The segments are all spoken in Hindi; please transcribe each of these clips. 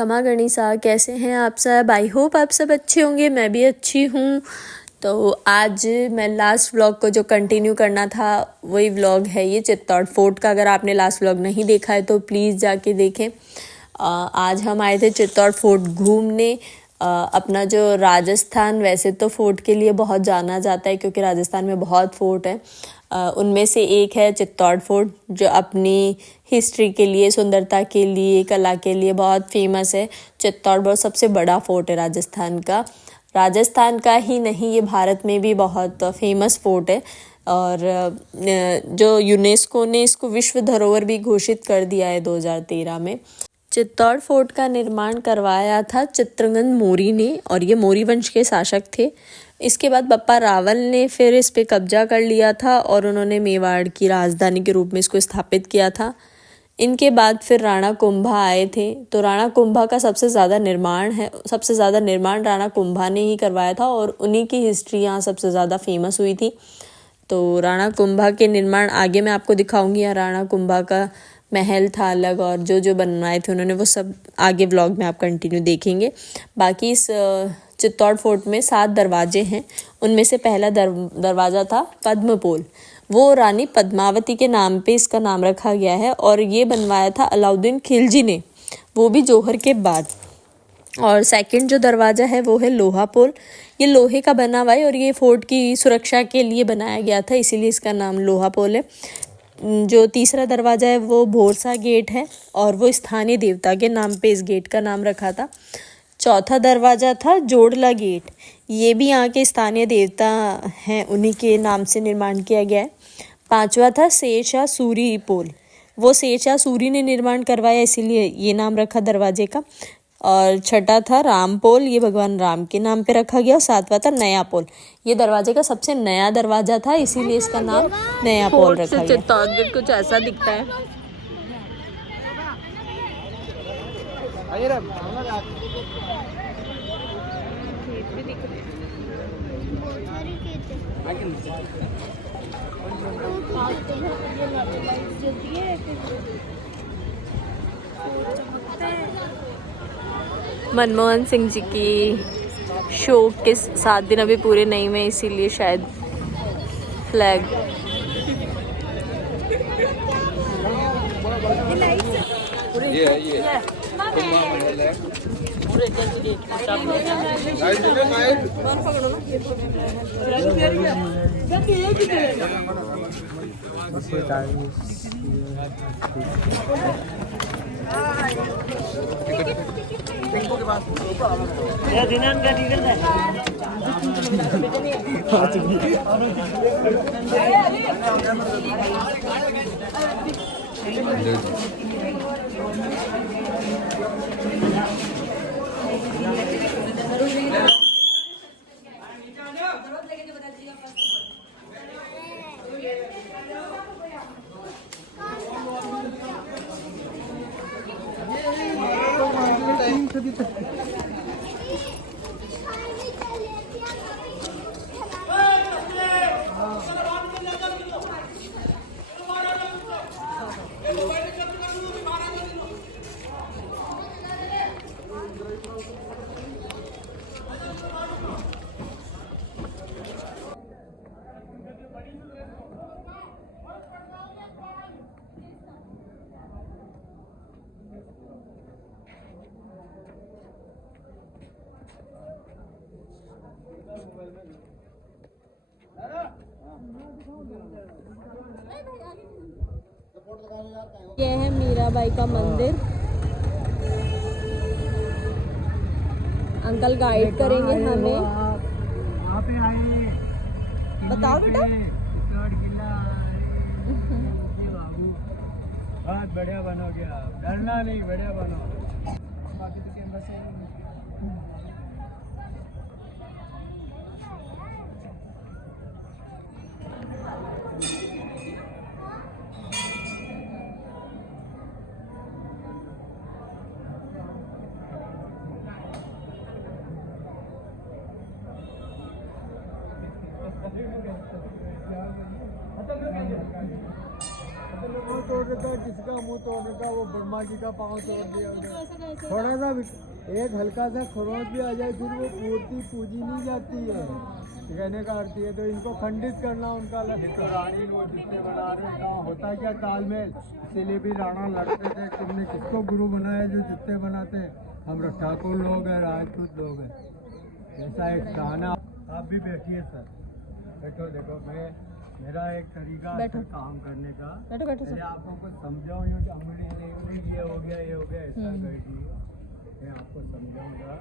खमा गणिसा, कैसे हैं आप सब? आई होप आप सब अच्छे होंगे, मैं भी अच्छी हूँ। तो आज मैं लास्ट व्लॉग को जो कंटिन्यू करना था वही व्लॉग है ये चित्तौड़ फोर्ट का। अगर आपने लास्ट व्लॉग नहीं देखा है तो प्लीज़ जाके देखें। आज हम आए थे चित्तौड़ फोर्ट घूमने। अपना जो राजस्थान वैसे तो फोर्ट के लिए बहुत जाना जाता है क्योंकि राजस्थान में बहुत फोर्ट है। उनमें से एक है चित्तौड़ फोर्ट जो अपनी हिस्ट्री के लिए, सुंदरता के लिए, कला के लिए बहुत फेमस है। चित्तौड़ बहुत सबसे बड़ा फोर्ट है राजस्थान का ही नहीं, ये भारत में भी बहुत फेमस फोर्ट है। और जो यूनेस्को ने इसको विश्व धरोहर भी घोषित कर दिया है 2013 में। चित्तौड़ फोर्ट का निर्माण करवाया था चित्रंगन मौर्य ने और ये मौर्य वंश के शासक थे। इसके बाद बप्पा रावल ने फिर इस पे कब्जा कर लिया था और उन्होंने मेवाड़ की राजधानी के रूप में इसको स्थापित किया था। इनके बाद फिर राणा कुंभा आए थे, तो राणा कुंभा का सबसे ज़्यादा निर्माण राणा कुंभा ने ही करवाया था और उन्हीं की हिस्ट्री यहाँ सबसे ज़्यादा फेमस हुई थी। तो राणा कुंभा के निर्माण आगे मैं आपको दिखाऊंगी। यहाँ राणा कुंभा का महल था अलग और जो बनवाए थे उन्होंने, वो सब आगे व्लॉग में आप कंटिन्यू देखेंगे। बाकी इस चित्तौड़ फोर्ट में 7 दरवाजे हैं। उनमें से पहला दरवाज़ा था पद्मपोल, वो रानी पद्मावती के नाम पे इसका नाम रखा गया है और ये बनवाया था अलाउद्दीन खिलजी ने, वो भी जौहर के बाद। और सेकंड जो दरवाज़ा है वो है लोहा पोल, ये लोहे का बना हुआ है और ये फोर्ट की सुरक्षा के लिए बनाया गया था, इसीलिए इसका नाम लोहा पोल है। जो तीसरा दरवाज़ा है वो भोरसा गेट है और वो स्थानीय देवता के नाम पे इस गेट का नाम रखा था। चौथा दरवाज़ा था जोड़ला गेट, ये भी यहाँ के स्थानीय देवता हैं, उन्हीं के नाम से निर्माण किया गया है। पांचवा था शेरशाह सूरी पोल, वो शेरशाह सूरी ने निर्माण करवाया इसीलिए ये नाम रखा दरवाजे का। और छठा था राम पोल, ये भगवान राम के नाम पे रखा गया। और सातवां था नया पोल, ये दरवाजे का सबसे नया दरवाजा था इसीलिए इसका नाम नया पोल रखा गया। चित्तौड़गढ़ कुछ ऐसा दिखता है। मनमोहन सिंह जी की शोक के 7 दिन अभी पूरे नहीं हुए, इसीलिए शायद फ्लैग। ये है मीराबाई का मंदिर। अंकल गाइड करेंगे हमें। वहाँ पे आए, बताओ बेटा। बहुत बढ़िया बनोगे आप, डरना नहीं, बढ़िया बनो। मुंह तोड़ रखा, जिसका मुंह तोड़ रखा वो ब्रह्मा जी का पाँव तोड़ दिया उन्होंने। थोड़ा सा एक हल्का सा खरोंच भी आ जाए फिर वो मूर्ति पूजी नहीं जाती है। कहने का अर्थ है तो इनको खंडित करना उनका लक्ष्य। रानी वो जितने बना रहे हैं होता क्या तालमेल, इसीलिए भी राणा लड़ते थे तुमने किसको गुरु बनाया जो जितने बनाते। हम ठाकुर लोग हैं, राजपूत लोग हैं, ऐसा एक गाना। आप भी बैठिए सर, बैठो। देखो मेरा एक तरीका है काम करने का। बैठो पहले आपको कुछ समझाऊँ कि अंग्रेजी ये हो गया ऐसा बैठिए, मैं आपको समझाऊंगा।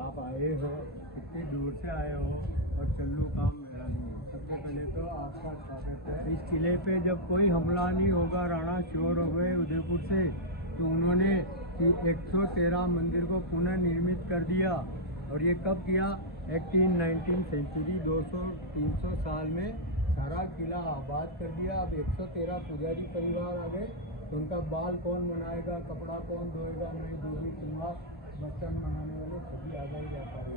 आप आए हो कितनी दूर से आए हो और चल्लू काम मेरा नहीं है। सबसे पहले तो आपका स्वागत है। इस किले पे जब कोई हमला नहीं होगा, राणा चोर हो गए उदयपुर से, तो उन्होंने 113 मंदिर को पुनः निर्मित कर दिया। और ये कब किया? 19 सेंचुरी 200-300 साल में सारा किला आबाद कर दिया। अब 113 पुजारी परिवार आ गए, तो उनका बाल कौन बनाएगा, कपड़ा कौन धोएगा, नहीं दूसरी चूल्हा बर्तन बनाने वाले सभी आ गए जाता है।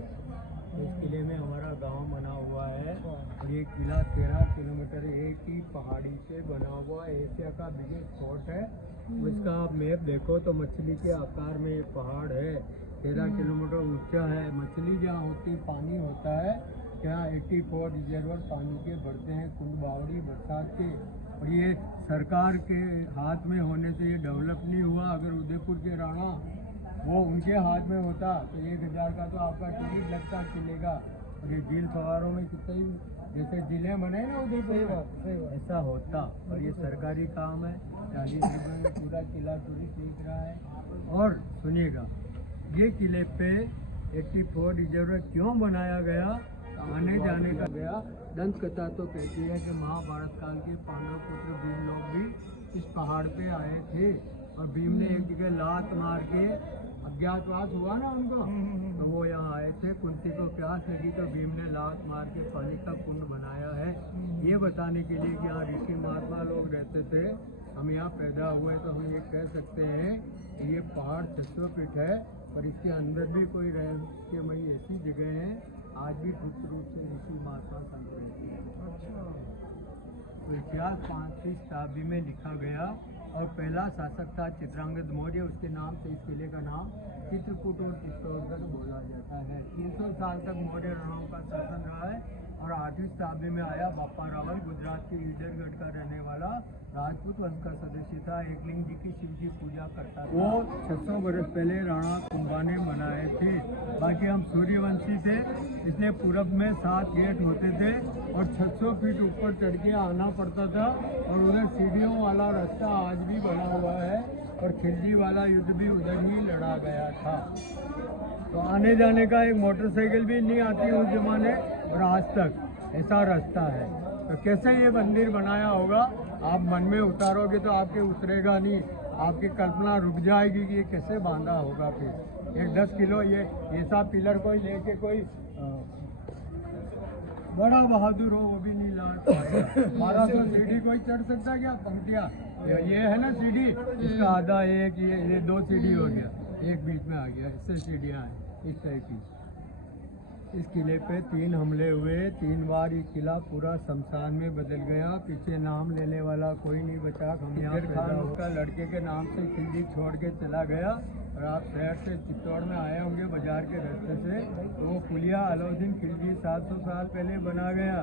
तो इस किले में हमारा गांव बना हुआ है और ये किला 13 किलोमीटर एक ही पहाड़ी से बना हुआ एशिया का बिगेस्ट फोर्ट है। तो इसका आप मैप देखो तो मछली के आकार में ये पहाड़ है, 13 किलोमीटर ऊंचा है। मछली जहाँ होती पानी होता है, यहाँ 84 रिजर्वर पानी के बढ़ते हैं, कुंड बावड़ी बरसात के। और ये सरकार के हाथ में होने से ये डेवलप नहीं हुआ। अगर उदयपुर के राणा वो उनके हाथ में होता तो 1000 का तो आपका टिकट लगता किले का। और ये झील फवारों में कितने जैसे जिले बने ना उदयपुर ऐसा होता। और ये सरकारी काम है, 40 रुपये में पूरा किला टूरिस्ट देख रहा है। और सुनिएगा, ये किले पे 84 रिजर्वर क्यों बनाया गया, आने जाने का गया। दंत कथा तो कहती है कि महाभारत काल के पांडव पुत्र भीम लोग भी इस पहाड़ पे आए थे और भीम ने एक जगह लात मार के अज्ञातवास हुआ ना उनको, तो वो यहाँ आए थे। कुंती को प्यास लगी तो भीम ने लात मार के पानी का कुंड बनाया है, ये बताने के लिए कि यहाँ ऋषि महात्मा लोग रहते थे। हम यहाँ पैदा हुए तो हम ये कह सकते हैं कि ये पहाड़ 600 फीट है और इसके अंदर भी कोई रहस्यमयी ऐसी जगह है आज भी गुप्त रूप से ऋषि महात्मा संत है। तो इतिहास 5वीं शताब्दी में लिखा गया और पहला शासक था चित्रांगद मौर्य। उसके नाम से इस किले का नाम चित्रकूट और चित्तौड़गढ़ बोला जाता है। 300 साल तक मौर्य राणाओं का शासन रहा है और 8वीं शताब्दी में आया बापा रावल, गुजरात के ईडरगढ़ का रहने वाला राजपूत वंश का सदस्य था। एकलिंग जी की शिव जी पूजा करता था। वो 600 वर्ष पहले राणा कुंभा ने बनाए थे। बाकी हम सूर्यवंशी थे, इसलिए पूरब में 7 गेट होते थे और 600 फीट ऊपर चढ़ के आना पड़ता था। और उधर सीढ़ियों वाला रास्ता आज भी बना हुआ है और खिलजी वाला युद्ध भी उधर ही लड़ा गया था। तो आने जाने का एक मोटरसाइकिल भी नहीं आती उस जमाने और आज तक ऐसा रास्ता है। तो कैसे ये मंदिर बनाया होगा आप मन में उतारोगे तो आपके उतरेगा नहीं, आपकी कल्पना रुक जाएगी कि ये कैसे बांधा होगा। फिर एक 10 किलो ये ऐसा पिलर कोई लेके कोई बड़ा बहादुर हो वो भी नहीं ला पाएगा। 1200 सीढ़ी कोई चढ़ सकता है क्या? पंक्तियाँ ये है ना सीढ़ी, इसका आधा एक ये 2 सीढ़ी हो गया, एक बीच में आ गया, इससे सीढ़ियाँ हैं इस टाइप की। इस किले पे 3 हमले हुए, 3 बार ये किला पूरा शमशान में बदल गया। पीछे नाम लेने वाला कोई नहीं बचा। हम यहाँ खान उसका लड़के के नाम से खिल्जी छोड़ के चला गया। और आप शहर से चित्तौड़ में आए होंगे बाजार के रास्ते से, तो वो पुलिया अलाउद्दीन खिल्जी 700 साल पहले बना गया।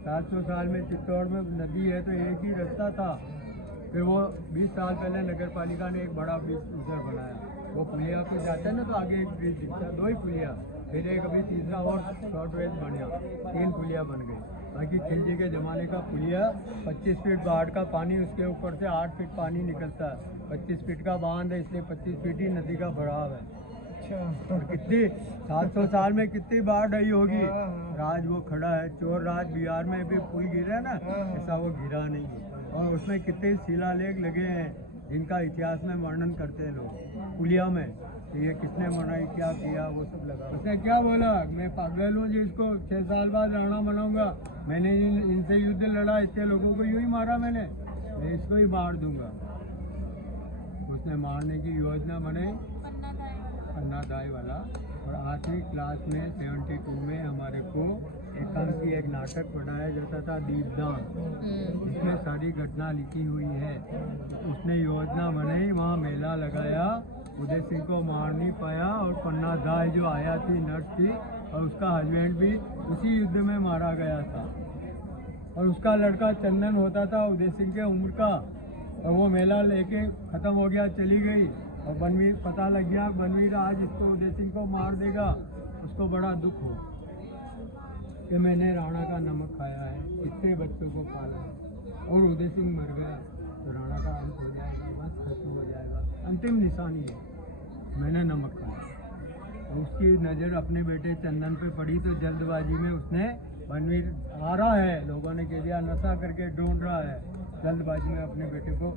700 साल में चित्तौड़ में नदी है तो एक ही रास्ता था। फिर वो 20 साल पहले नगर पालिका ने एक बड़ा ब्रिज उधर बनाया। वो पुलिया पे जाता है ना तो आगे एक ब्रिज दिखता है, 2 ही पुलिया, फिर एक अभी तीसरा और शॉर्टवेज बन गया, 3 पुलिया बन गई। बाकी खिलजी के ज़माने का पुलिया 25 फीट बाढ़ का पानी, उसके ऊपर से 8 फीट पानी निकलता है। 25 फीट का बांध है इसलिए 25 फीट ही नदी का बढ़ाव है। अच्छा, और कितनी 700 साल में कितनी बाढ़ आई होगी। राज वो खड़ा है, चोर राज बिहार में भी पुल गिरा है ना, ऐसा वो गिरा नहीं है। और उसमें कितने शिलालेख लगे हैं जिनका इतिहास में वर्णन करते हैं लोग। पुलिया में ये किसने बनाई, क्या किया, वो सब लगा। उसने क्या बोला, मैं पागल हूँ जिसको 6 साल बाद राणा बनाऊंगा, मैंने इनसे युद्ध लड़ा, इतने लोगों को यूँ ही मारा मैंने, मैं इसको ही मार दूंगा। उसने मारने की योजना बनाई, पन्ना दाई वाला। और आठवीं क्लास में 72 में हमारे को एकांकी एक नाटक पढ़ाया जाता था दीपदान, इसमें सारी घटना लिखी हुई है। उसने योजना बनाई, वहाँ मेला लगाया, उदय सिंह को मार नहीं पाया और पन्ना दाई जो आया थी नर्स थी और उसका हस्बैंड भी उसी युद्ध में मारा गया था। और उसका लड़का चंदन होता था उदय सिंह के उम्र का, और वो मेला लेके ख़त्म हो गया, चली गई। और बनवीर पता लग गया बनवीर आज इसको उदय सिंह को मार देगा। उसको बड़ा दुख हो कि मैंने राणा का नमक खाया है, कितने बच्चों को पाला है, और उदय सिंह मर गया तो राणा का अंत हो जाएगा, बस खत्म हो जाएगा, अंतिम निशानी है, मैंने नमक खाया। और उसकी नज़र अपने बेटे चंदन पे पड़ी तो जल्दबाजी में उसने बनवीर आ रहा है, लोगों ने कह दिया नशा करके ढूंढ रहा है, जल्दबाजी में अपने बेटे को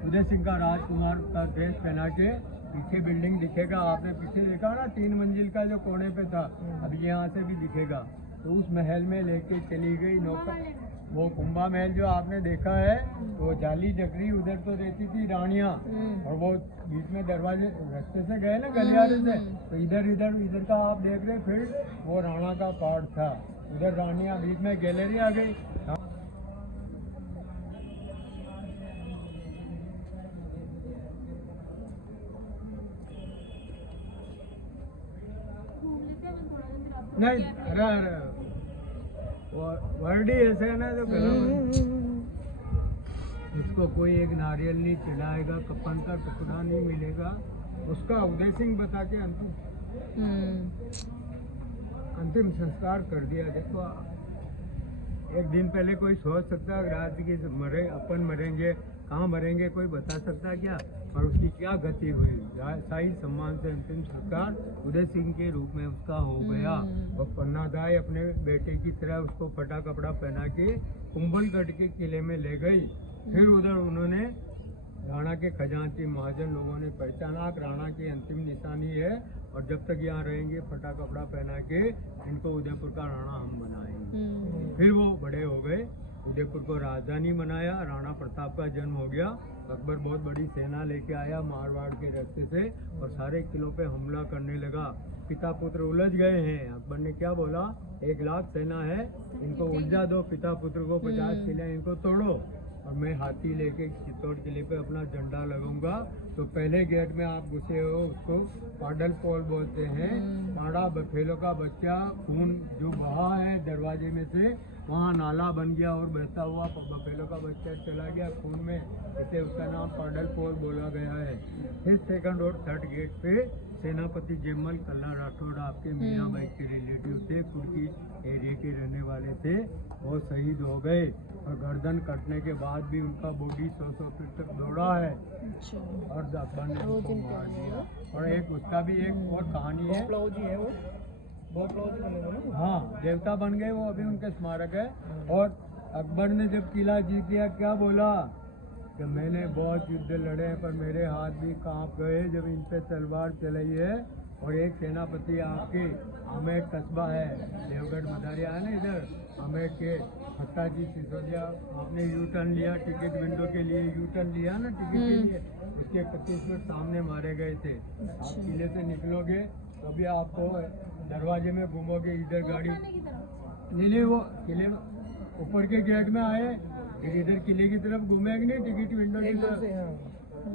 उदय सिंह का राजकुमार का ड्रेस पहना के, पीछे बिल्डिंग दिखेगा, आपने पीछे देखा ना 3 मंजिल का जो कोने पे था, अब यहाँ से भी दिखेगा, तो उस महल में लेके चली गई नौकर। वो कुंभा महल जो आपने देखा है तो जाली जकरी उधर तो रहती थी रानियाँ, और वो बीच में दरवाजे रास्ते से गए ना गलियारे से, तो इधर का आप देख रहे, फिर वो राणा का पार्ट था, उधर रानियाँ, बीच में गैलरी आ गई। नहीं अरे वर्ड ही ऐसे है ना जो इसको कोई एक नारियल नहीं चढ़ाएगा, कफन का टुकड़ा नहीं मिलेगा, उसका उदय सिंह बता के अंतिम संस्कार कर दिया। देखो एक दिन पहले कोई सोच सकता है रात की मरे अपन मरेंगे, कहाँ मरेंगे कोई बता सकता क्या, और उसकी क्या गति हुई, शाही सम्मान से अंतिम संस्कार उदय सिंह के रूप में उसका हो गया। और पन्ना दाई अपने बेटे की तरह उसको फटा कपड़ा पहना के कुंभलगढ़ के किले में ले गई। फिर उधर उन्होंने राणा के खजांची महाजन लोगों ने पहचाना राणा की अंतिम निशानी है, और जब तक यहाँ रहेंगे फटा कपड़ा पहना के इनको उदयपुर का राणा हम बनाएंगे। फिर वो बड़े हो गए, उदयपुर को राजधानी बनाया, राणा प्रताप का जन्म हो गया। अकबर बहुत बड़ी सेना लेके आया मारवाड़ के रास्ते से और सारे किलों पे हमला करने लगा। पिता पुत्र उलझ गए हैं। अकबर ने क्या बोला, 1 लाख सेना है, इनको उलझा दो, पिता पुत्र को 50 किले इनको तोड़ो, और मैं हाथी लेके चित्तौड़ किले पे अपना झंडा लगाऊंगा। तो पहले गेट में आप घुसे हो, उसको पाडल पोल बोलते हैं, पाड़ा बफेलो का बच्चा खून जो बहा है दरवाजे में से, वहाँ नाला बन गया और बहता हुआ बफेलो का बच्चा चला गया खून में, इसे उसका नाम पाडल पोल बोला गया है। फिर 2nd और 3rd गेट पे सेनापति जयमल कल्ला राठौड़ आपके मीराबाई के रिलेटिव थे, कुर्की एरिया के रहने वाले थे, वो शहीद हो गए। और गर्दन कटने के बाद भी उनका बॉडी 100 फीट तक दौड़ा है, और अकबर ने उसको मार दिया। और एक उसका भी एक और कहानी है, हाँ देवता बन गए वो, अभी उनके स्मारक है। और अकबर ने जब किला जीत लिया क्या बोला कि मैंने बहुत युद्ध लड़े हैं पर मेरे हाथ भी कांप गए जब इन पे तलवार चलाई है। और एक सेनापति आपके अमेठ कस्बा है, देवगढ़ मदारिया है ना, इधर अमेठ के फत्ता जी सिसोदिया, आपने यू टर्न लिया टिकट विंडो के लिए, यू टर्न लिया ना टिकट के लिए, उसके 25 फीट सामने मारे गए थे। आप किले से निकलोगे तो भी आपको दरवाजे में घूमोगे, इधर गाड़ी नहीं वो किले ऊपर के गेट में आए, फिर इधर किले की तरफ घूमेंगे नहीं टिकट विंडो की तरफ,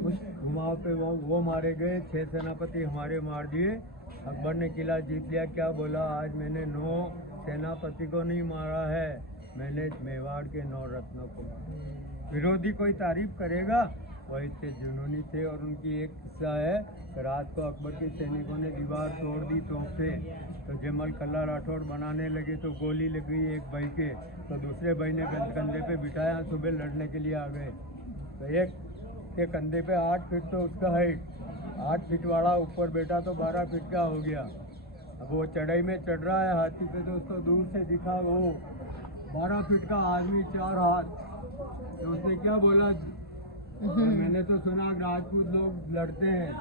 उस घुमाव पे वो मारे गए। 6 सेनापति हमारे मार दिए। अकबर ने किला जीत लिया, क्या बोला, आज मैंने 9 सेनापति को नहीं मारा है, मैंने मेवाड़ के 9 रत्नों को। विरोधी कोई तारीफ करेगा, वही थे जुनूनी थे। और उनकी एक किस्सा है, रात को अकबर के सैनिकों ने दीवार तोड़ दी तोप से, तो जयमल कल्ला राठौड़ बनाने लगे तो गोली लग गई एक भाई के, तो दूसरे भाई ने कंधे पे बिठाया, सुबह लड़ने के लिए आ गए। तो एक के कंधे पे 8 फीट तो उसका हाइट, 8 फीट वाला ऊपर बैठा तो 12 फीट का हो गया। अब वो चढ़ाई में चढ़ रहा है हाथी पे, तो उसको दूर से दिखा वो 12 फीट का आदमी 4 हाथ। तो उसने क्या बोला, मैंने तो सुना राजपूत लोग लड़ते हैं,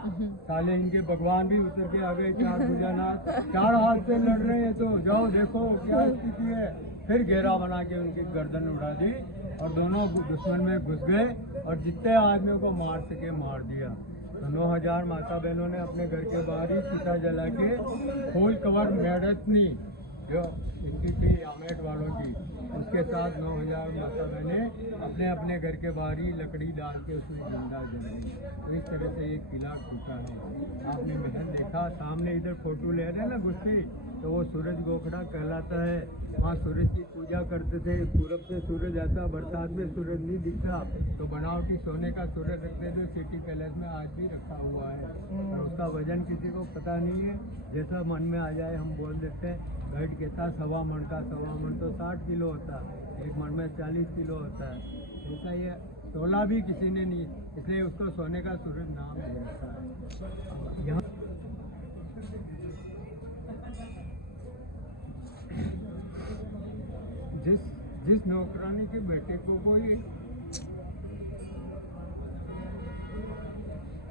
साले इनके भगवान भी उतर के आ गए, 4 भुजानाथ 4 हाथ से लड़ रहे हैं, तो जाओ देखो क्या स्थिति है। फिर घेरा बना के उनकी गर्दन उड़ा दी और दोनों दुश्मन में घुस गए और जितने आदमियों को मार सके मार दिया। तो 9,000 माता बहनों ने अपने घर के बाहर ही चिता जला के फुल कवर मैराथनी जो इसकी थी आमेट वालों की, उसके साथ 9,000 माता बहनें अपने अपने घर के बाहर ही लकड़ी डाल के उसमें जिंदा जलाई। तो इस तरह से ये किला टूटा है। आपने महल देखा, सामने इधर फोटो ले रहे हैं ना गुस्से, तो वो सूरज गोखड़ा कहलाता है। वहाँ सूरज की पूजा करते थे। पूरब से सूरज आता, बरसात में सूरज नहीं दिखता, तो बनावटी सोने का सूरज रखते थे। सिटी पैलेस में आज भी रखा हुआ है, और उसका वजन किसी को पता नहीं है, जैसा मन में आ जाए हम बोल देते हैं। गाइड कहता 1.25 मन का, 1.25 मन तो 60 किलो होता है, 1 मन में 40 किलो होता है। ऐसा ये तोला भी किसी ने नहीं, इसलिए उसको सोने का सूरज नाम दे रखा है। यहाँ जिस नौकरानी के बेटे को कोई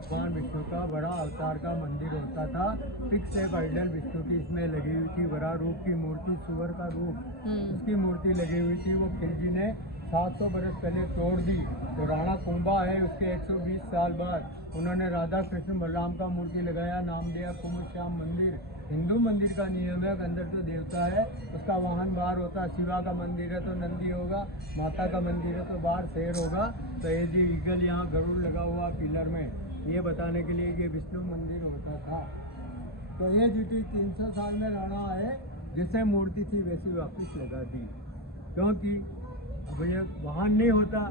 भगवान विष्णु का बड़ा अवतार का मंदिर होता था, फिक्स एक आइडल विष्णु की इसमें लगी हुई थी, बड़ा रूप की मूर्ति, सुअर का रूप, उसकी मूर्ति लगी हुई थी। वो खिलजी ने 700 बरस पहले तोड़ दी। तो राणा कुंभा है, उसके 120 साल बाद उन्होंने राधा कृष्ण बलराम का मूर्ति लगाया, नाम दिया कुंभ श्याम मंदिर। हिंदू मंदिर का नियम है, अंदर तो देवता है, उसका वाहन बाहर होता है। शिवा का मंदिर है तो नंदी होगा, माता का मंदिर है तो बाहर शेर होगा। तो ये जी ईगल यहाँ गरुड़ लगा हुआ पिलर में, ये बताने के लिए कि विष्णु मंदिर होता था। तो ये जीटी 300 साल में राणा आए, जिसे मूर्ति थी वैसी वापस लगा दी, क्योंकि अब ये वाहन नहीं होता।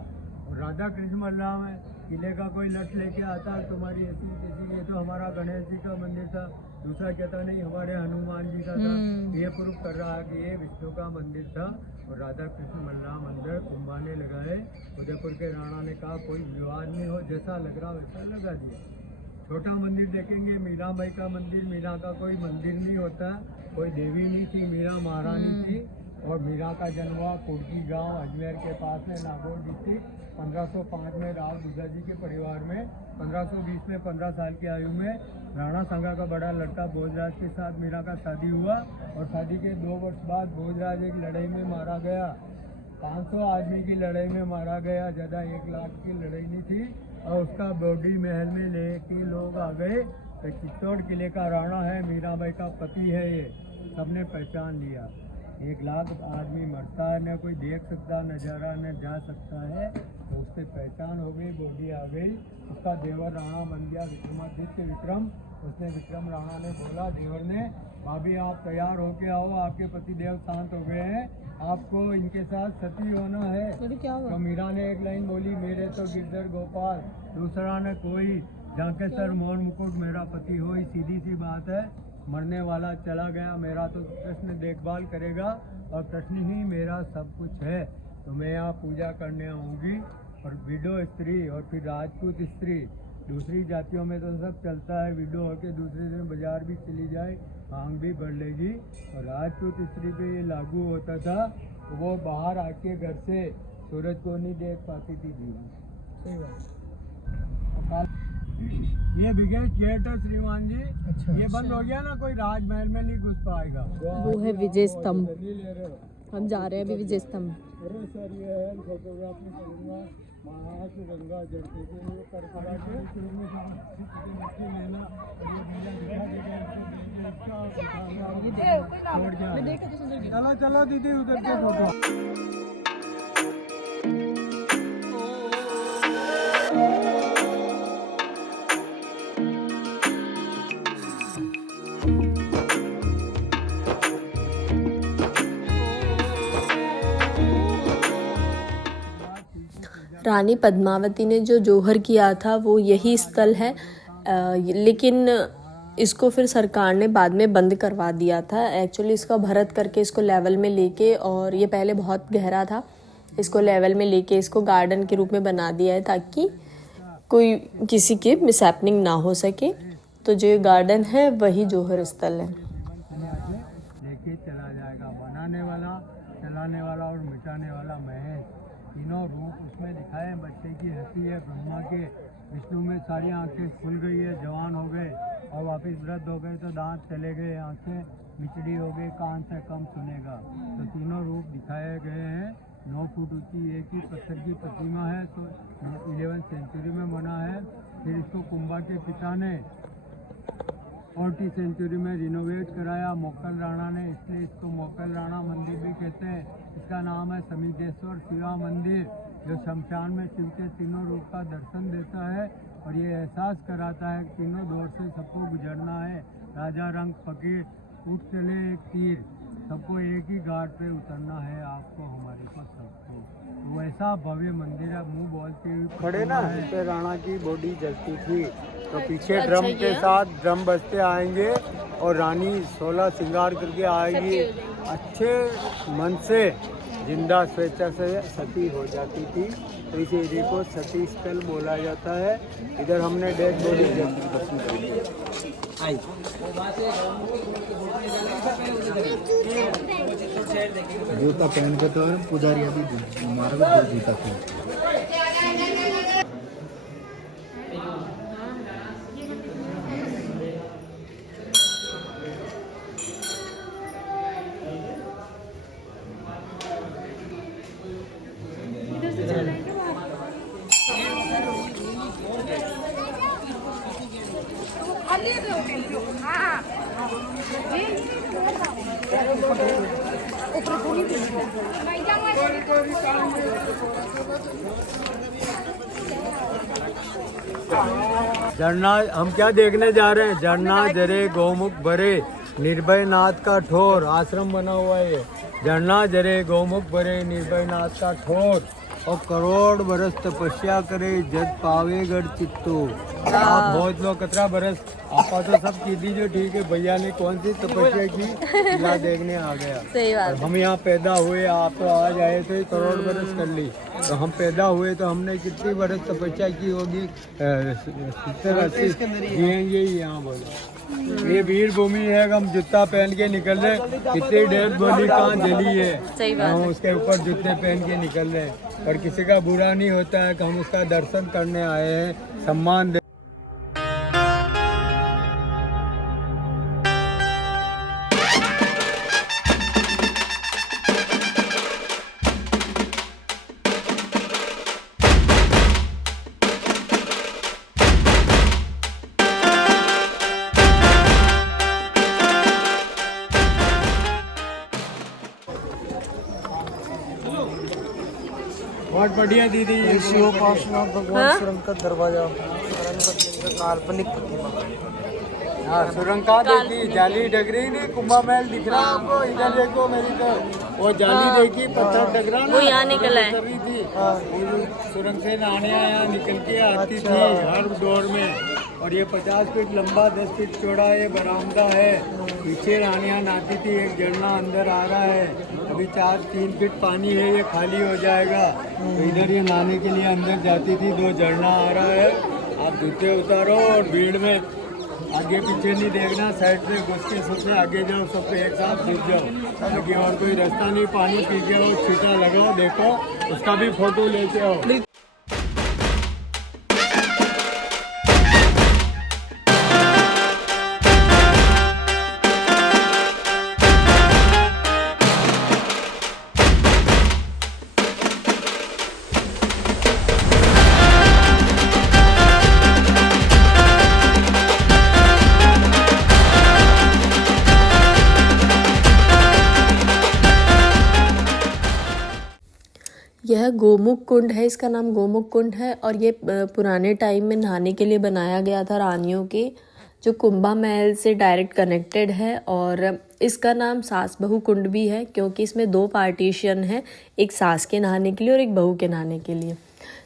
और राधा कृष्ण बलराम है, किले का कोई लट लेके आता है तुम्हारी ऐसी कैसी, ये तो हमारा गणेश जी का मंदिर था। दूसरा कहता नहीं हमारे हनुमान जी का था। ये प्रूफ कर रहा है कि ये विष्णु का मंदिर था, और राधा कृष्ण बलराम अंदर कुंभाने लगाए। उदयपुर के राणा ने कहा कोई विवाद नहीं हो, जैसा लग रहा वैसा लगा दिया। छोटा मंदिर देखेंगे, मीराबाई का मंदिर, मीरा का कोई मंदिर नहीं होता, कोई देवी नहीं थी, मीरा महारानी थी। और मीरा का जन्म हुआ कुर्की गांव अजमेर के पास है, नागौर डिस्ट्रिक्ट। 1505 में राव दुर्गा जी के परिवार में, 1520 में 15 साल की आयु में राणा सांगा का बड़ा लड़का भोजराज के साथ मीरा का शादी हुआ। और शादी के 2 वर्ष बाद भोजराज एक लड़ाई में मारा गया, 500 आदमी की लड़ाई में मारा गया, ज़्यादा 1 लाख की लड़ाई नहीं थी। और उसका बॉडी महल में लेके लोग आ गए। तो चित्तौड़ किले का राणा है, मीराबाई का पति है, ये सबने पहचान लिया। 1 लाख आदमी मरता है, न कोई देख सकता नज़ारा, न जा सकता है, तो उससे पहचान हो गई, बॉडी आ गई। उसका देवर राणा बन गया विक्रमादित्य विक्रम। उसने विक्रम राणा ने बोला देवर ने, भाभी आप तैयार होके आओ, आपके पति देव शांत हो गए हैं, आपको इनके साथ सती होना है। तो मीरा ने एक लाइन बोली, मेरे तो गिरधर गोपाल, दूसरा ने कोई जाके सर मोर मुकुट मेरा पति हो। सीधी सी बात है, मरने वाला चला गया, मेरा तो कृष्ण देखभाल करेगा, और कृष्ण ही मेरा सब कुछ है। तो मैं यहाँ पूजा करने आऊँगी। और विडो स्त्री और फिर राजपूत स्त्री, दूसरी जातियों में तो सब चलता है, विडो होकर दूसरे दिन बाजार भी चली जाए, मांग भी बढ़ लेगी। और राजपूत स्त्री पे ये लागू होता था, तो वो बाहर आके घर से सूरज को नहीं देख पाती थी जीवन। ये बिगेस्ट गेट है श्रीमान जी। अच्छा, ये बंद हो गया ना, कोई राजमहल में नहीं घुस पाएगा। वो है विजय स्तंभ, हम जा रहे हैं अभी विजय स्तंभ। अरे सर ये है फोटोग्राफी करूँगा, महाराष्ट्र गंगा जड़ते के लिए कर करा के लेना, चलो चलो दीदी उधर के फोटो। रानी पद्मावती ने जो जौहर किया था वो यही स्थल है, लेकिन इसको फिर सरकार ने बाद में बंद करवा दिया था। एक्चुअली इसका भरत करके इसको लेवल में लेके, और ये पहले बहुत गहरा था, इसको लेवल में लेके इसको गार्डन के रूप में बना दिया है ताकि कोई किसी की मिसहैपनिंग ना हो सके। तो जो गार्डन है वही जौहर स्थल है। लेके चला जाएगा, बनाने वाला, चलाने वाला और मिटाने वाला मैं, तीनों रूप उसमें दिखाए हैं। बच्चे की हंसी है, ब्रह्मा के, विष्णु में सारी आंखें खुल गई है, जवान हो गए, और वापस वृद्ध हो गए तो दांत चले गए, आंखें मिचड़ी हो गई, कान से कम सुनेगा। तो तीनों रूप दिखाए गए हैं। 9 फुट ऊंची एक ही पत्थर की प्रतिमा है, तो 11वीं सेंचुरी में बना है। फिर इसको कुंभा के पिता ने 40वीं सेंचुरी में रिनोवेट कराया मोकल राणा ने, इसलिए इसको मोकल राणा मंदिर भी कहते हैं। इसका नाम है समीधेश्वर शिवा मंदिर, जो शमशान में शिव के तीनों रूप का दर्शन देता है और ये एहसास कराता है कि तीनों दौर से सबको गुजरना है। राजा रंग फकीर उठ चले एक तीर, सबको एक ही घाट पे उतरना है, आपको हमारे को सबको। वैसा भव्य मंदिर है। मुंह बोलते हुए खड़े ना, इस पे राणा की बॉडी जलती थी, तो पीछे ड्रम के साथ ड्रम बजते आएंगे और रानी 16 श्रृंगार करके आएगी। अच्छे मन से जिंदा स्वेच्छा से सती हो जाती थी, तो इस एरिया को सती स्थल बोला जाता है। इधर हमने डेड बॉडी जूता पहन के तो पुजारी अभी मारा जूता था। झरना हम क्या देखने जा रहे हैं? झरना जरे गौमुख भरे निर्भय नाथ का ठोर, आश्रम बना हुआ है ये। झरना जरे गौमुख भरे निर्भय नाथ का ठोर, और करोड़ बरस तपस्या करे जग पावे गढ़ चित्तो। आप बहुत लोग 17 बरस आपा तो सब की दीजिए, ठीक है। भैया ने कौन सी तपस्या की, किला देखने आ गया। सही बात। हम यहाँ पैदा हुए, आप तो आज आए थे, करोड़ बरस कर ली। तो हम पैदा हुए तो हमने कितनी बरस तपस्या की होगी? 70-80 जिएंगे ही यहाँ बोले। ये वीर भूमि है, हम जूता पहन के निकल रहे, इतनी डेड बॉडी कहाँ जली है, सही बात हम उसके ऊपर जूते पहन के निकल रहे। और किसी का बुरा नहीं होता है कि हम उसका दर्शन करने आए हैं, सम्मान दे। बहुत बढ़िया दीदी। ये शिवोपासना भगवान हाँ? सुरंग का दरवाजा, काल्पनिक प्रतिमा। हाँ, सुरंग का देखी, जाली डगरी नहीं, कुंभा महल दिख रहा है आपको? इधर देखो मेरी तो, वो जाली देखी, पत्थर डगरा ना, वो यहाँ निकला है। उतर रही थी। वो सुरंग से नानियाँ यहाँ निकल के आती थी हर दौर में। और ये 50 फीट लंबा, 10 फीट चौड़ा ये बरामदा है। पीछे रानियाँ नहाती थी, एक झरना अंदर आ रहा है, अभी 4-3 फीट पानी है, ये खाली हो जाएगा। तो इधर ये नहाने के लिए अंदर जाती थी, 2 झरना आ रहा है। आप जूते उतारो और भीड़ में आगे पीछे नहीं देखना, साइड से घुस के सबसे आगे जाओ, सब एक साथ घुस जाओ, क्योंकि और कोई रास्ता नहीं। पानी पी के वो छीटा लगाओ, देखो उसका भी फोटो लेके आओ। यह गोमुख कुंड है, इसका नाम गोमुख कुंड है। और ये पुराने टाइम में नहाने के लिए बनाया गया था रानियों के, जो कुंभा महल से डायरेक्ट कनेक्टेड है। और इसका नाम सास बहू कुंड भी है, क्योंकि इसमें 2 पार्टीशन है, एक सास के नहाने के लिए और एक बहू के नहाने के लिए।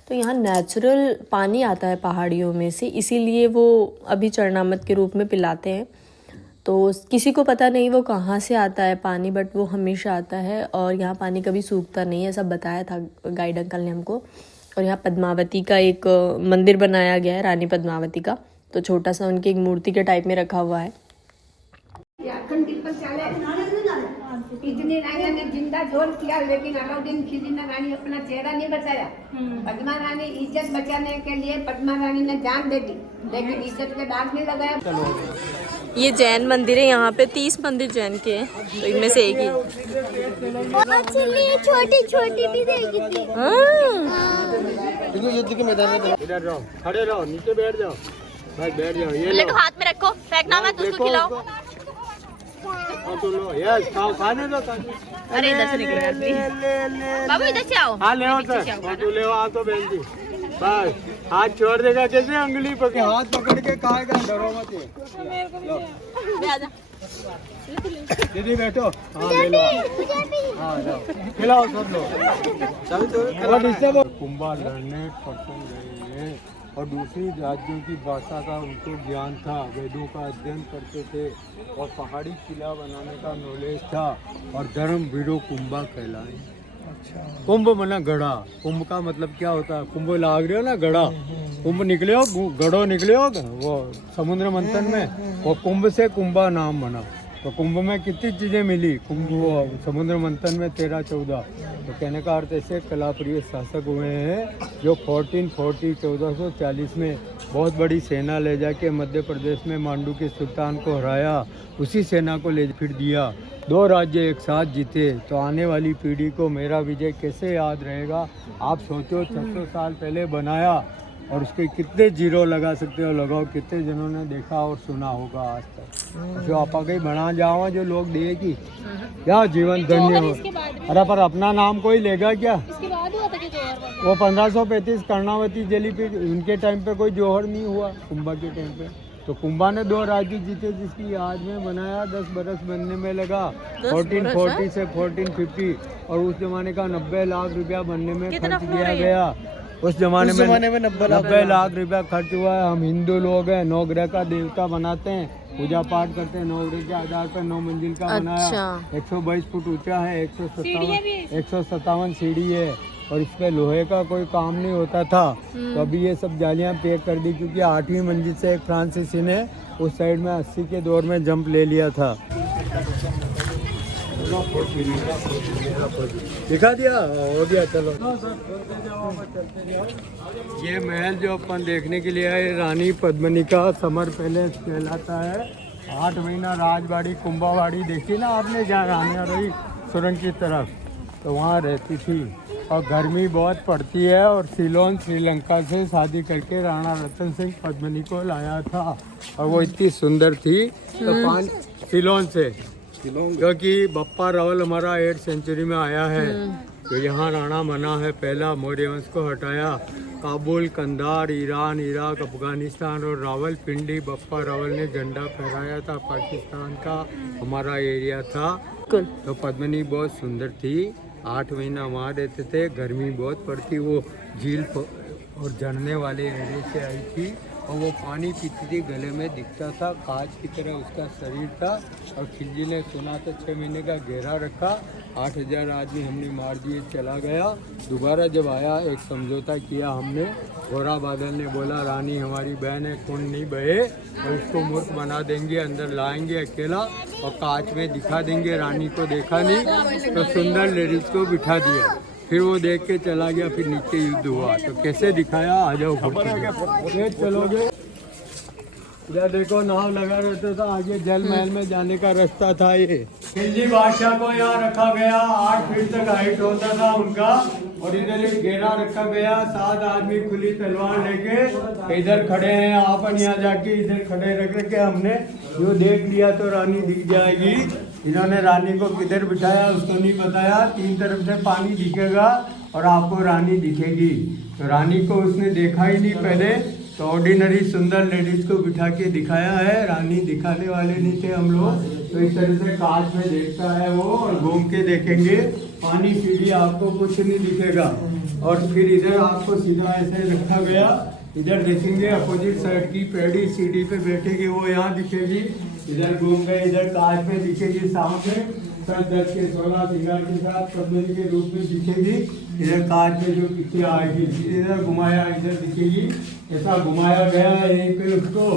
तो यहाँ नेचुरल पानी आता है पहाड़ियों में से, इसीलिए वो अभी चरणामत के रूप में पिलाते हैं। तो किसी को पता नहीं वो कहाँ से आता है पानी, बट वो हमेशा आता है और यहाँ पानी कभी सूखता नहीं है, सब बताया था गाइड अंकल ने हमको। और यहाँ पद्मावती का एक मंदिर बनाया गया है, रानी पद्मावती का, तो छोटा सा उनकी एक मूर्ति के टाइप में रखा हुआ है। इतनी रानियों ने जिंदा जोर किया, लेकिन अलाउद्दीन खिलजी ने रानी अपना चेहरा नहीं बचाया। पद्मा रानी इज्जत बचाने के लिए पद्मा रानी ने जान दे दी, लेकिन इज्जत के दाग नहीं लगाया। ये जैन मंदिर है, यहाँ पे 30 मंदिर जैन के हैं, तो इनमें से एक ही। छोटी छोटी भी देखी थी। को युद्ध के मैदान में इधर रहो, खड़े रहो, नीचे बैठ जाओ, बस बैठ जाओ। ये लेको लो, हाथ में रखो, फेंकना मत, उसको खिलाओ। हाँ तो लो, यस खाओ, खाने दो, खाने। अरे इधर से निकल गया बाबू, इधर से आओ। हाँ ले आओ सर, हाँ तू ले आओ तो बहन जी, बस हाथ छोड़ देगा, जैसे उंगली पकड़, हाथ पकड़ के खाएगा, डरो मत ये। लो दीदी बैठो, हाँ ले लो, हाँ लो, खिलाओ सब लोग। कुंभा लड़ने पसंद गए हैं और दूसरी राज्यों की भाषा का उनको ज्ञान था, वेदों का अध्ययन करते थे और पहाड़ी किला बनाने का नॉलेज था और धर्म वीरों कुंभा कहलाए। कुंभ मना गढ़ा, कुंभ का मतलब क्या होता है? कुंभ लाग रहे हो ना, गढ़ा, कुंभ निकले हो, गढ़ो निकले हो वो समुद्र मंथन में, वो कुंभ से कुंभा नाम बना। तो कुंभ में कितनी चीज़ें मिली, कुंभ वो समुद्र मंथन में 13-14। तो कहने का अर्थ ऐसे कलाप्रिय शासक हुए हैं जो 1440 में बहुत बड़ी सेना ले जाके मध्य प्रदेश में मांडू के सुल्तान को हराया, उसी सेना को ले फिर दिया, 2 राज्य एक साथ जीते। तो आने वाली पीढ़ी को मेरा विजय कैसे याद रहेगा? आप सोचो, 600 साल पहले बनाया और उसके कितने जीरो लगा सकते हो, लगाओ, कितने जनों ने देखा और सुना होगा आज तक। जो आप कहीं बना जाओ, जो लोग देगी क्या जीवन धन्य हो। अरे पर अपना नाम कोई लेगा क्या? वो 1535 कर्णावती जली पे, उनके टाइम पे कोई जौहर नहीं हुआ, कुंभा के टाइम पे। तो कुंभा ने 2 राज्य जीते, जिसकी याद में बनाया, 10 बरस बनने में लगा, 1440 से 1450, और उस जमाने का 90 लाख रुपया बनने में खर्च किया गया। उस जमाने में 90 लाख रुपया खर्च हुआ है। हम हिंदू लोग हैं, 9 ग्रह का देवता बनाते हैं, पूजा पाठ करते हैं, 9 ग्रह के आधार पर 9 मंजिल का बनाया, 122 फुट ऊंचा है, 157 सीढ़ी है, और इसमें लोहे का कोई काम नहीं होता था। तो अभी ये सब जालियां पैक कर दी, क्योंकि 8वीं मंजिल से एक फ्रांसीसी ने उस साइड में 80 के दौर में जंप ले लिया था। दिखा दिया, हो गया, चलो। ये महल जो अपन देखने के लिए आए, रानी पद्मिनी का समर पैलेस कहलाता है। 8 महीना राजबाड़ी, कुंभावाड़ी देखी ना आपने, जहाँ रानी रही सुरंग की तरफ, तो वहाँ रहती थी। और गर्मी बहुत पड़ती है, और सिलोन श्रीलंका से शादी करके राणा रतन सिंह पद्मिनी को लाया था, और वो इतनी सुंदर थी। तो 5 सिलोन से, क्योंकि बप्पा रावल हमारा 8th सेंचुरी में आया है, तो यहाँ राणा बना है पहला, मौर्य वंश को हटाया। काबुल, कंधार, ईरान, इराक, अफगानिस्तान और रावलपिंडी, बप्पा रावल ने झंडा फहराया था, पाकिस्तान का हमारा एरिया था। तो पद्मिनी बहुत सुंदर थी, 8 महीना वहाँ रहते थे, गर्मी बहुत पड़ती, वो झील और झरने वाले एरिया से आई थी, और वो पानी पीती थी, गले में दिखता था, कांच की तरह उसका शरीर था। और खिलजी ने सुना तो 6 महीने का घेरा रखा, 8000 आदमी हमने मार दिए, चला गया। दोबारा जब आया, एक समझौता किया हमने, घोड़ा बादल ने बोला, रानी हमारी बहन है, खून नहीं बहे, और इसको मूर्ख बना देंगे, अंदर लाएंगे अकेला और कांच में दिखा देंगे। रानी को देखा नहीं, तो सुंदर लेडीज को बिठा दिया, फिर वो देख के चला गया, फिर नीचे युद्ध हुआ। तो कैसे दिखाया, आ जाओ चलोगे। इधर देखो, नाव लगा रहता था, आगे जल महल में जाने का रास्ता था। ये खिलजी बादशाह को यहाँ रखा गया, 8 फीट तक हाइट होता था उनका, और इधर एक घेरा रखा गया, 7 आदमी खुली तलवार लेके इधर खड़े हैं। आप यहाँ जाके इधर खड़े रख के हमने जो देख लिया तो रानी दिख जाएगी। इन्होंने रानी को किधर बिठाया उसको नहीं बताया, 3 तरफ से पानी दिखेगा और आपको रानी दिखेगी। तो रानी को उसने देखा ही नहीं पहले, तो ऑर्डिनरी सुंदर लेडीज को बिठा के दिखाया है। रानी दिखाने वाले नहीं थे हम लोग, तो इस तरह से कांच में देखता है वो, और घूम के देखेंगे, पानी सीढ़ी आपको कुछ नहीं दिखेगा। और फिर इधर आपको सीधा ऐसे रखा गया, इधर देखेंगे अपोजिट साइड की पेड़ी सीढ़ी पे बैठेगी, वो यहाँ दिखेगी। इधर घूम गए, इधर कांच में दिखेगी सामने, सर 10 के 16 सिंगार के साथ पद्मिनी के रूप में दिखेगी। इधर कांच में जो किसी आएगी, इधर घुमाया, इधर दिखेगी, ऐसा घुमाया गया है यहीं पे उसको।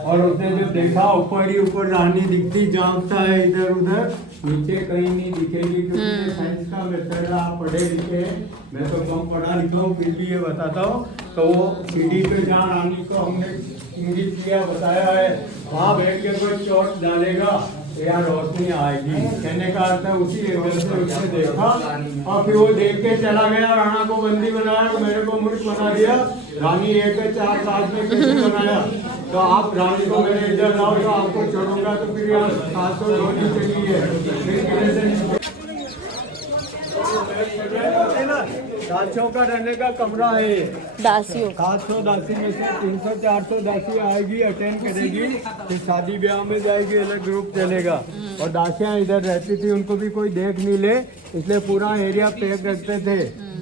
और उसने जो देखा, ऊपर ही ऊपर रानी दिखती, झांकता है इधर उधर, नीचे कहीं नहीं दिखेगी, क्योंकि साइंस का मेथड, आप पढ़े लिखे, मैं तो कम पढ़ा लिखा हूँ, फिर भी ये बताता हूँ। तो वो सीढ़ी पे जहाँ रानी को हमने इंगित किया, बताया है, वहाँ बैठ के कोई चोट डालेगा तो यहाँ रोशनी आएगी। कहने का अर्थ है उसी एंगल से उसने देखा और फिर वो देख के चला गया। राणा को बंदी बनाया तो मेरे को मूर्ख बना दिया। रानी एक 4 साल में कैसे बनाया? तो आप रानी को मेरे इधर लाओ तो आपको छोड़ूंगा। तो फिर यहाँ 700 गोली चली है। फिर किले से दासियों का रहने का कमरा है। दासियों 700 दासी में से 300-400 दासी आएगी, अटेंड करेगी, फिर शादी ब्याह में जाएगी, अलग ग्रुप चलेगा। और दासियां इधर रहती थी, उनको भी कोई देख नहीं ले, इसलिए पूरा एरिया पैक रखते थे।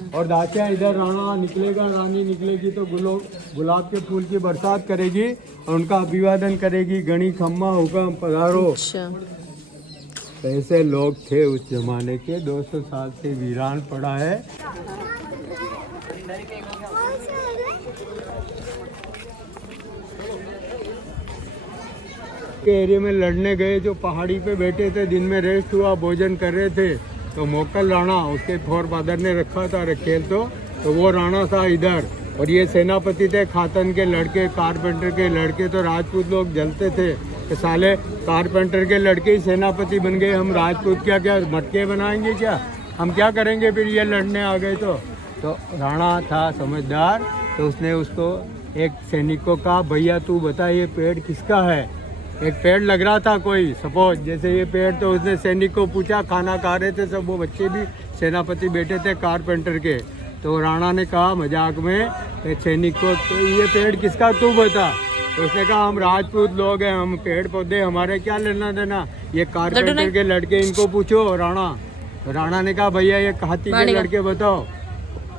और दासियां इधर राणा निकलेगा, रानी निकलेगी तो गुलाब के फूल की बरसात करेगी और उनका अभिवादन करेगी, गणी खम्मा हुक्म पधारो। अच्छा ऐसे लोग थे उस जमाने के। 200 साल से वीरान पड़ा है। के एरिया में लड़ने गए, जो पहाड़ी पे बैठे थे, दिन में रेस्ट हुआ, भोजन कर रहे थे, तो मोकल राणा उसके फोर फादर ने रखा था रखेल, तो वो राणा था इधर। और ये सेनापति थे, खातन के लड़के, कारपेंटर के लड़के। तो राजपूत लोग जलते थे कि साले कारपेंटर के लड़के ही सेनापति बन गए, हम राजपूत क्या मटके बनाएंगे क्या, हम क्या करेंगे फिर ये लड़ने आ गए। तो राणा था समझदार, तो उसने उसको एक सैनिक को कहा, भैया तू बता ये पेड़ किसका है। एक पेड़ लग रहा था कोई, सपोज जैसे ये पेड़, तो उसने सैनिक को पूछा, खाना खा रहे थे सब वो बच्चे भी, सेनापति बैठे थे कारपेंटर के। तो राणा ने कहा मजाक में एक सैनिक को, तो ये पेड़ किसका तू बता। तो उसने कहा हम राजपूत लोग हैं, हम पेड़ पौधे हमारे क्या लेना देना, ये कारपेंटर के लड़के इनको पूछो। राणा ने कहा भैया ये हाथी के लड़के बताओ।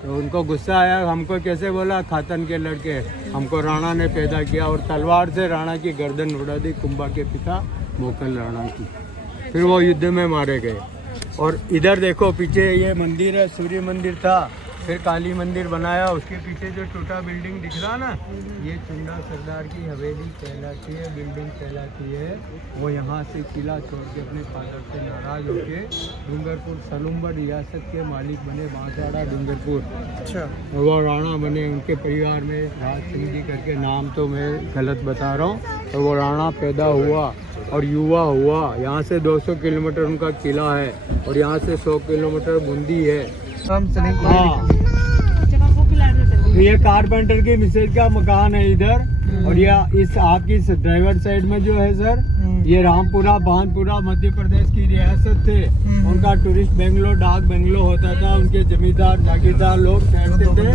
तो उनको गुस्सा आया, हमको कैसे बोला, खातन के लड़के। हमको राणा ने पैदा किया और तलवार से राणा की गर्दन उड़ा दी, कुंभा के पिता मोकल राणा की। फिर वो युद्ध में मारे गए। और इधर देखो पीछे ये मंदिर है, सूर्य मंदिर था, फिर काली मंदिर बनाया। उसके पीछे जो छोटा बिल्डिंग दिख रहा ना, ये चुंडा सरदार की हवेली कहलाती है, बिल्डिंग कहलाती है। वो यहाँ से किला छोड़ के अपने फादर से नाराज होके डूंगरपुर सलूम्बर रियासत के मालिक बने, बांसवाड़ा डूंगरपुर। अच्छा। और वो राणा बने, उनके परिवार में राज सिंह जी करके, नाम तो मैं गलत बता रहा हूँ। तो वो राणा पैदा हुआ और युवा हुआ। यहाँ से 200 किलोमीटर उनका किला है और यहाँ से 100 किलोमीटर बूंदी है। हाँ, ये कारपेंटर की मिसेज का मकान है इधर। और ये इस आपकी ड्राइवर साइड में जो है सर, ये रामपुरा बांधपुरा मध्य प्रदेश की रियासत थे। उनका टूरिस्ट बेंगलो, डाक बेंगलो होता था, उनके जमींदार जागीरदार लोग ठहरते थे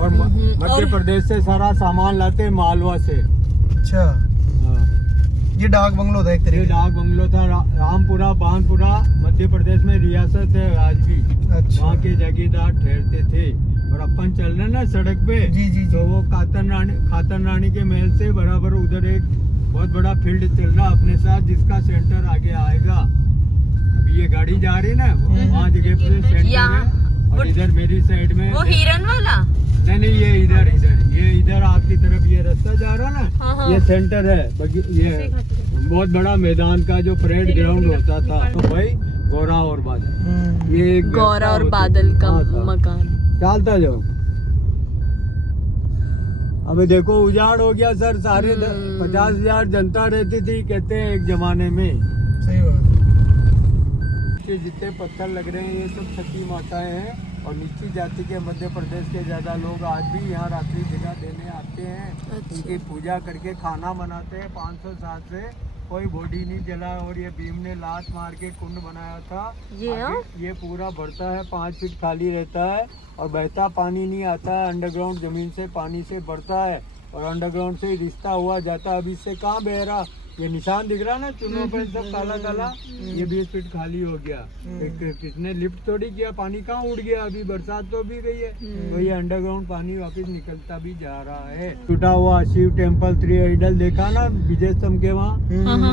और मध्य प्रदेश से सारा सामान लाते, मालवा से। अच्छा, ये डाक बंगलो था एक तरीके। ये डाक बंगलो था। रामपुरा बांधपुरा मध्य प्रदेश में रियासत है आज भी। अच्छा। वहाँ के जागीरदार ठहरते थे। और अपन चल रहे ना सड़क पे, जी। तो वो खातन रानी के महल से बराबर उधर एक बहुत बड़ा फील्ड चल रहा अपने साथ, जिसका सेंटर आगे आएगा। अभी ये गाड़ी जा रही ना, वहाँ जगह पे सेंटर है। और इधर मेरी साइड में वो हिरन वाला नहीं, ये इधर आपकी तरफ ये रास्ता जा रहा ना, ये सेंटर है। ये बहुत बड़ा मैदान का जो परेड ग्राउंड होता था। तो भाई गौरा और बादल, ये गौरा और बादल का मकान चलता जाओ। अभी देखो उजाड़ हो गया सर, सारे 50,000 जनता रहती थी कहते हैं एक जमाने में। सही बात। जितने पत्थर लग रहे हैं ये सब छठी माताएं हैं। और नीची जाति के मध्य प्रदेश के ज़्यादा लोग आज भी यहाँ रात्रि जगह देने आते हैं। अच्छा। उनकी पूजा करके खाना बनाते हैं। 500 साल से कोई बॉडी नहीं जला। और ये भीम ने लात मार के कुंड बनाया था। ये पूरा भरता है, 5 फीट खाली रहता है और बहता पानी नहीं आता है, अंडरग्राउंड जमीन से पानी से भरता है और अंडरग्राउंड से रिश्ता हुआ जाता है। अभी इससे कहाँ बह रहा, ये निशान दिख रहा ना चुनों पर सब काला काला, ये 20 फीट खाली हो गया। किसने लिफ्ट थोड़ी किया, पानी कहाँ उड़ गया। अभी बरसात तो भी गई है, तो ये अंडरग्राउंड पानी वापस निकलता भी जा रहा है। टूटा हुआ शिव टेम्पल 3 आइडल देखा ना विजय स्तंभ के वहाँ,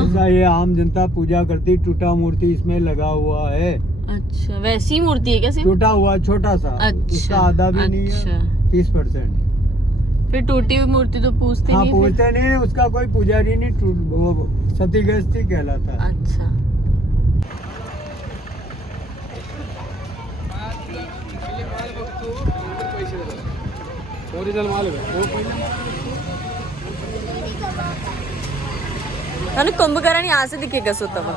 ऐसा ये आम जनता पूजा करती। टूटा मूर्ति इसमें लगा हुआ है। अच्छा, वैसी मूर्ति है कैसे? टूटा हुआ छोटा सा। अच्छा, उसका आधा भी नहीं है, 30%। फिर टूटी हुई मूर्ति तो पूछते हाँ, नहीं। पूछते नहीं, उसका कोई पुजारी नहीं, वो सतीगृहस्थी कहलाता है। अच्छा। ओरिजिनल माल है आणि कुंभकर्ण यहाँ से दिखेगा सुतवा।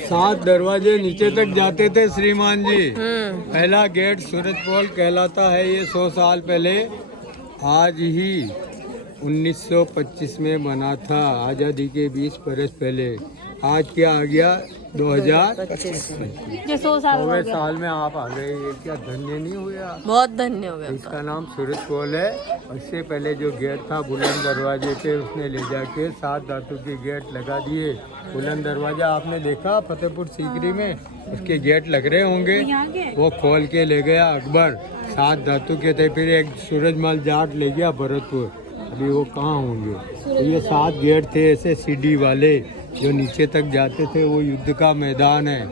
सात दरवाजे नीचे तक जाते थे श्रीमान जी। पहला गेट सूरजपोल कहलाता है। ये 100 साल पहले आज ही 1925 में बना था, आज़ादी के 20 बरस पहले। आज क्या आ गया 2025 ये 100 साल हो गया। साल में आप आ गए, ये क्या धन्य नहीं हुआ? बहुत धन्य हो गया। इसका नाम सूरजपोल है। इससे पहले जो गेट था बुलंद दरवाजे पे, उसने ले जाके 7 धातु के गेट लगा दिए। बुलंद दरवाजा आपने देखा फतेहपुर सीकरी में, उसके गेट लग रहे होंगे, वो खोल के ले गया अकबर। 7 धातु के थे। फिर एक सूरजमल जाट ले गया भरतपुर, अभी वो कहाँ होंगे। तो ये 7 गेट थे ऐसे सीढ़ी वाले जो नीचे तक जाते थे। वो युद्ध का मैदान है,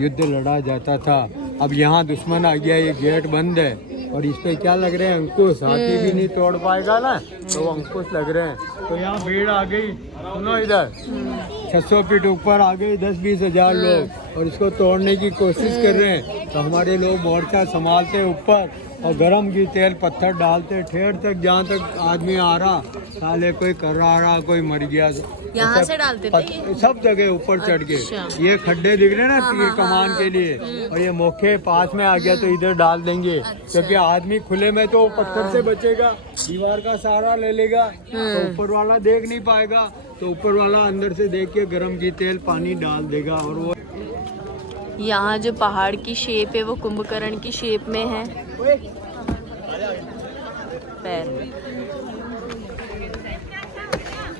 युद्ध लड़ा जाता था। अब यहाँ दुश्मन आ गया, ये गेट बंद है और इस पे क्या लग रहे हैं अंकुश। हाथी भी नहीं तोड़ पाएगा ना, तो वो अंकुश लग रहे हैं। तो यहाँ भीड़ आ गई, सुनो इधर 600 फीट ऊपर आ गए 10-20 हजार लोग और इसको तोड़ने की कोशिश कर रहे हैं। तो हमारे लोग मोर्चा संभालते ऊपर और गरम की तेल पत्थर डालते ठेर तक, जहाँ तक आदमी आ रहा, साले कोई कर रहा कोई मर गया। यहाँ से डालते थे सब जगह ऊपर चढ़ के। ये खड्डे दिख रहे हैं ना तीर कमान के लिए, और ये मोखे पास में आ गया तो इधर डाल देंगे। क्योंकि आदमी खुले में तो पत्थर से बचेगा, दीवार का सहारा ले लेगा तो ऊपर वाला देख नहीं पाएगा। तो ऊपर वाला अंदर से देख के गरम की तेल पानी डाल देगा। और वो यहाँ जो पहाड़ की शेप है वो कुंभकर्ण की शेप में है। पैर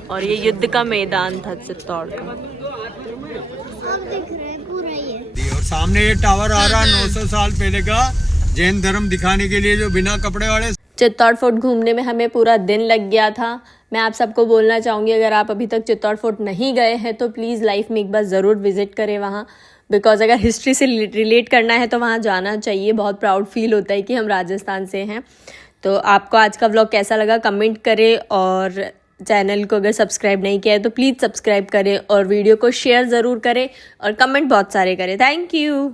और ये युद्ध का मैदान था चित्तौड़ का। और सामने ये टावर आ रहा 900 साल पहले का, जैन धर्म दिखाने के लिए, जो बिना कपड़े वाले। चित्तौड़ फोर्ट घूमने में हमें पूरा दिन लग गया था। मैं आप सबको बोलना चाहूँगी, अगर आप अभी तक चित्तौड़ फोर्ट नहीं गए हैं तो प्लीज़ लाइफ में एक बार ज़रूर विजिट करें वहाँ। बिकॉज अगर हिस्ट्री से रिलेट करना है तो वहाँ जाना चाहिए। बहुत प्राउड फील होता है कि हम राजस्थान से हैं। तो आपको आज का व्लॉग कैसा लगा कमेंट करें, और चैनल को अगर सब्सक्राइब नहीं किया है तो प्लीज़ सब्सक्राइब करें और वीडियो को शेयर ज़रूर करें और कमेंट बहुत सारे करें। Thank you.